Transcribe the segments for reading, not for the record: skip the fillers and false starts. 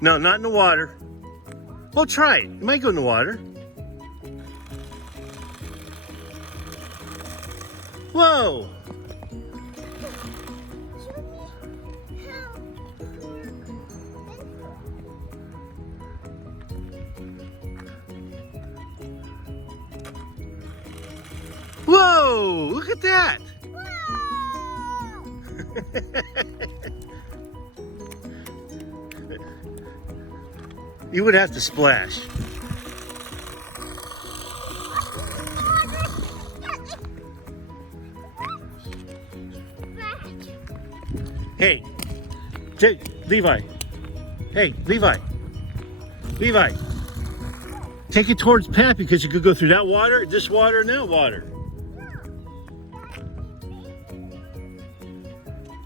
No, not in the water. Well, try it. It might go in the water. Whoa! Whoa! Look at that! You would have to splash. Hey, Levi. Hey, Levi. Levi. Take it towards Pappy because you could go through that water, this water, and that water.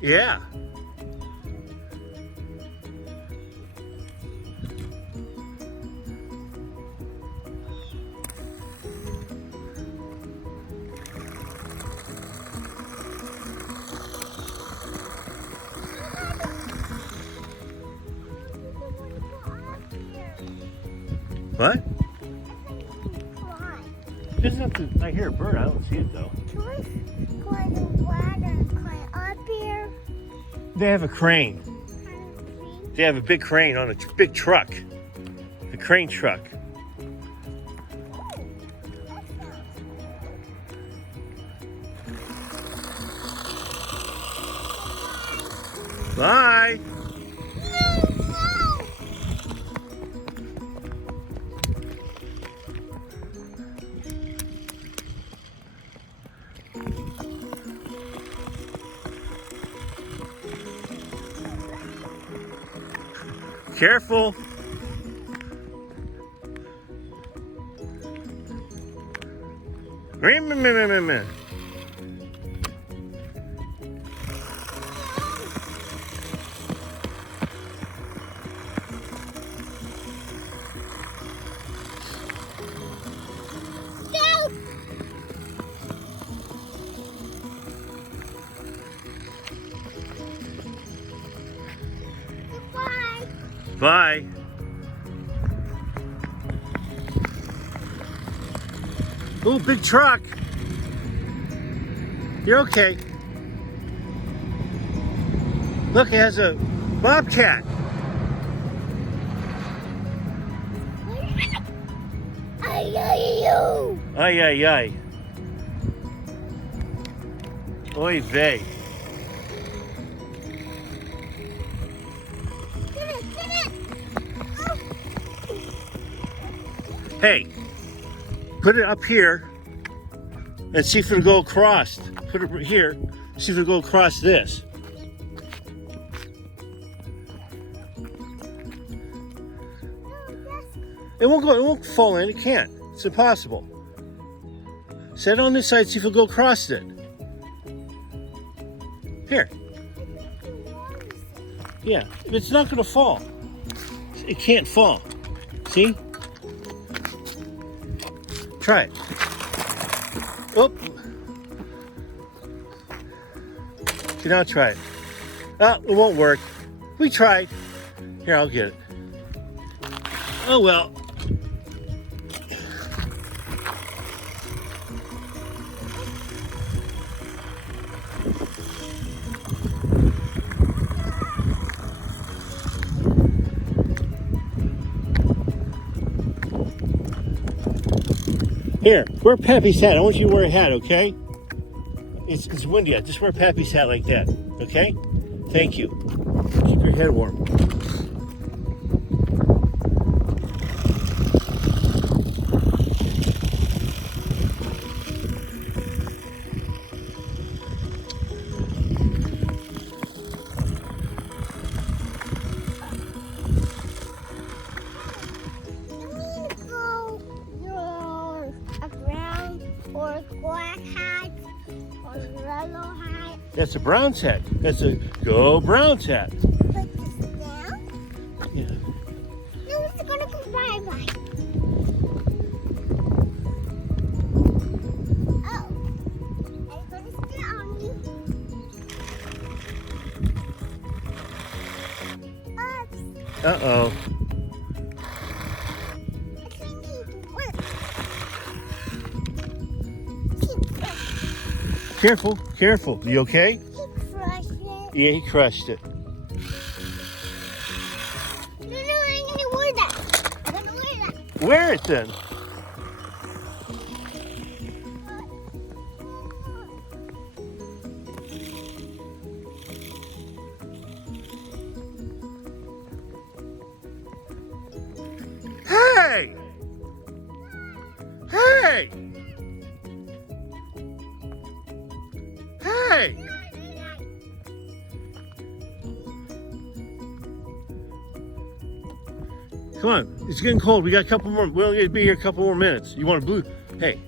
Yeah. What? There's nothing. I hear a bird. I don't see it though. They have a crane. They have a big crane on a big truck. A crane truck. Bye. Careful. Bye. Oh, big truck. You're okay. Look, it has a bobcat. Ay, ay, ay. Ay, ay, ay. Oy vey. Hey, put it up here and see if it'll go across. Put it here, see if it'll go across this. It won't fall in, it can't. It's impossible. Set it on this side, see if it'll go across it. Here. Yeah, it's not gonna fall. It can't fall. See? Try it. Oh. Okay, now try it. Oh, it won't work. We tried. Here, I'll get it. Oh, well. Here, wear Pappy's hat. I want you to wear a hat, okay? It's windy out. Just wear Pappy's hat like that, okay? Thank you. Keep your head warm. That's a Browns hat. That's a Go Browns hat. Put this down? Yeah. No, it's gonna go bye-bye. Oh. It's gonna sit on me. Oops. Uh-oh. Careful, careful. You okay? He crushed it. Yeah, he crushed it. No, I'm gonna wear that. I'm gonna wear that. Wear it then. Hey! Hey! Hey! Come on, it's getting cold. We got a couple more. We're only gonna be here a couple more minutes. You want a blue? Hey!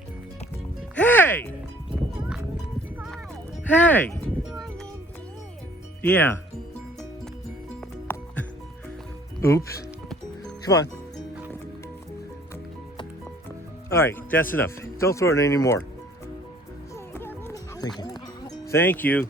Hey! Hey! Yeah. Oops. Come on. All right, that's enough. Don't throw it anymore. Thank you. Thank you.